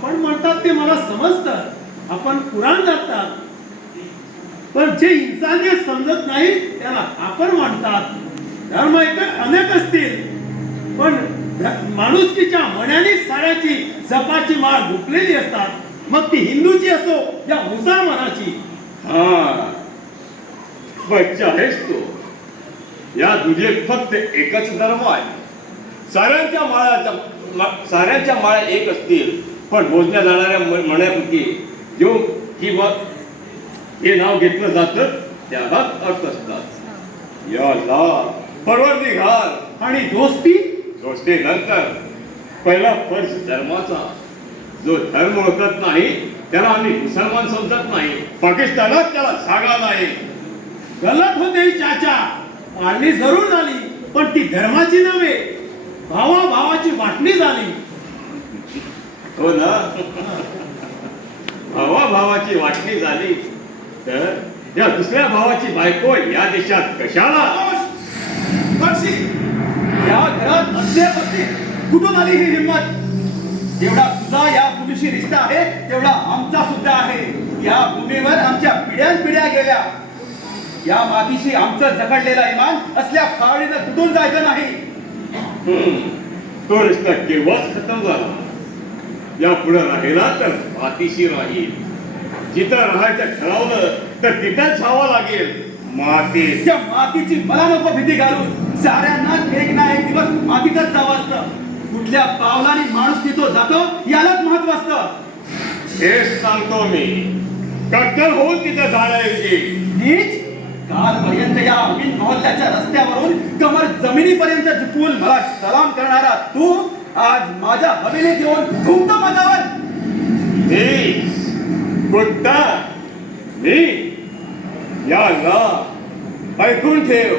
आपण म्हणतात ते मला समजतं, आपण कुराण जातात, पण जे इन्सानियत समजत नाही त्याला आपण म्हणतात. धर्म अनेक असतील, पण माणुसकीच्या मण्याने साऱ्याची जपाची माळ गुंफलेली असतात, मग ती हिंदूची असो या मुसलमानाची. हा बच्चा आहेस तू. या दुनियेत फक्त एकच धर्म आहे. साऱ्यांच्या माळा एक असतील, पण मोजल्या जाणाऱ्या म्हणण्यापैकी जो किंवा हे नाव घेतलं जातं त्यालाच अर्थ असतात. या अल्लाह, परवरदिगार आणि दोस्ती नंतर पहिला फर्ज धर्माचा. जो धर्म ओळखत नाही त्याला आम्ही मुसलमान समजत नाही. पाकिस्तानात त्याला जागा नाही. गलत होते चाचा, मारणी जरूर झाली, पण ती धर्माची नव्हे, भावाभावाची वाटणी झाली. हो ना, भावाभावाची वाटणी झाली. तर या दुसऱ्या भावाची बायको या देशात कशाला? बक्षी, या घरात असल्यावरती कुठून आली ही हिंमत? जेवढा तुझा या भूमीशी रिश्ता आहे तेवढा आमचा सुद्धा आहे. या भूमीवर आमच्या पिढ्यानपिढ्या गेल्या. या मातीशी आमचं जखडलेला इमान असल्या फावडीनं कुठून जायचं नाही. तो रिश्ता केव्हाच खतम झाला. या पुढे राहिला तर मातीशी राहील. जिथं राहायचं ठरवलं तर तिथंच जावं लागेल. त्या मातीची मला नको भीती घालून. साऱ्यांनाच एक ना एक दिवस मातीतच जावं असतं. कुठल्या पावलाने माणूस तिथं जातो यालाच महत्व असतं. हेच सांगतो मी. कट्टर होऊन तिथं जाण्याऐवजी नीच कालपर्यंत या अमीन मोहल्ल्याच्या रस्त्यावरून कमर जमिनीपर्यंत झुकवून मला सलाम करणारा तू आज माझ्या हवेलीत येऊन घुमतो माझ्यावर. कुठता मी? या अल्लाह, ऐकून ठेव.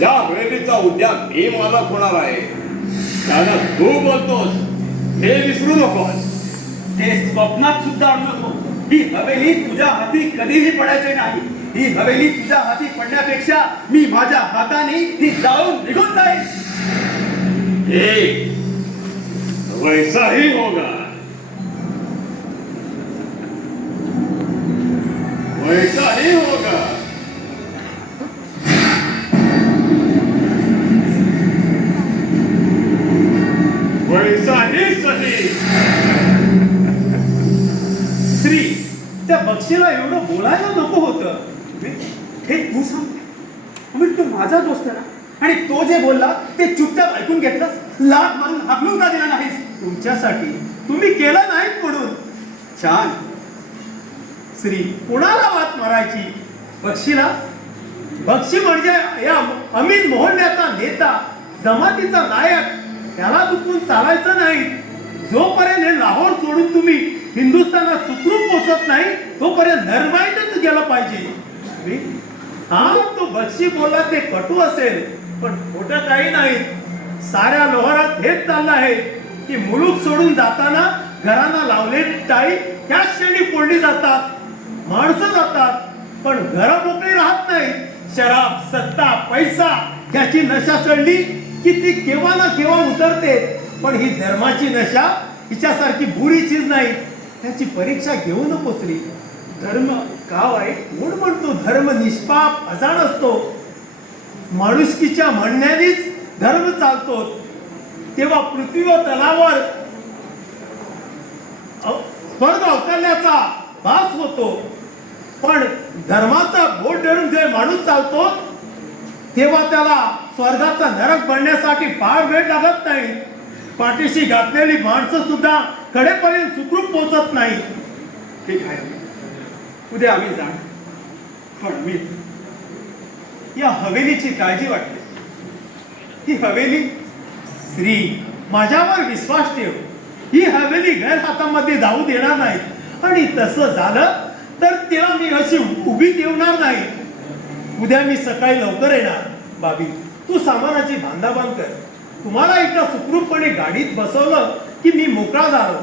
या हवेलीचा उद्या मी मालक होणार आहे. त्याला तू बोलतोस हे विसरू नकोस. ते स्वप्नात सुद्धा आणू नको. ही हवेली तुझ्या हाती कधीही पडायची नाही. ही हवेली तुझ्या हाती पडण्यापेक्षा मी माझ्या हाताने ती जाऊन निघून जाईल. वैसा ही होगा, वैसा ही होगा. वैसा ही सही. श्री, त्या बक्षीला एवढं बोलायला नको होतं. हे तू सांग. तो माझा दोस्त आहे ना, आणि तो जे बोलला ते चुपचाप ऐकून घेतलं. लाथ मारून हाकलून का दिला नाहीस? तुमच्यासाठी तुम्ही केलं नाहीत म्हणून. छान. श्री, कोणाला वाट मारायची? बक्षीला? बक्षी म्हणजे या अमीन मोहल्ल्याचा नेता, जमातीचा नायक. त्याला दुखून चालायचं नाही. जोपर्यंत हे लाहोर सोडून तुम्ही हिंदुस्थानात सुखरूप पोचत नाही तोपर्यंत नरमाईतच गेलं पाहिजे. हा, तो बक्षी बोलला ते कटू असेल, पण खोटं काही नाही. साऱ्या लोहारात हेच चाललं आहे की मुलूक सोडून जाताना घरांना लावलेली टाळी त्याच क्षणी फोडली जातात. माणसं जातात, पण घरं मोकळी राहत नाही. शराब, सत्ता, पैसा याची नशा चढली की ती केव्हा ना केव्हा उतरते. पण ही धर्माची नशा हिच्यासारखी बुरी चीज नाही. त्याची परीक्षा घेऊ नको श्री. धर्म का वाईट? कोण म्हणतो धर्म निष्पाप अजाण असतो? माणुसकीच्या म्हणण्यानेच धर्म चालतो. तेव्हा पृथ्वी व तलावर स्वर्ग अवतरण्याचा भास होतो. पण धर्माचा बोट धरून जे माणूस चालतो तेव्हा त्याला स्वर्गाचा नरक बनण्यासाठी फार वेळ लागत नाही. पाठीशी घातलेली माणसं सुद्धा कडेपर्यंत सुखरूप पोहोचत नाही. ठीक आहे, उद्या आम्ही जाण. पण मी या हवेलीची काळजी वाटते. ही हवेली. श्री, माझ्यावर विश्वास ठेव. ही हवेली गैर हातामध्ये जाऊ देणार नाही. आणि तसं झालं तर तेव्हा मी अशी उभी ठेवणार नाही. उद्या मी सकाळी लवकर येणार. बाबी, तू सामानाची बांधाबांध कर. तुम्हाला एकदा सुखरूपपणे गाडीत बसवलं की मी मोकळा झालो.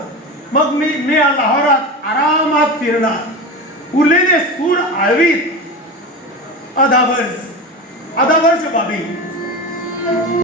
मग मी लाहोरात आरामात फिरणार. उरलेले सूर आळवीत अधावर्ष बाबी.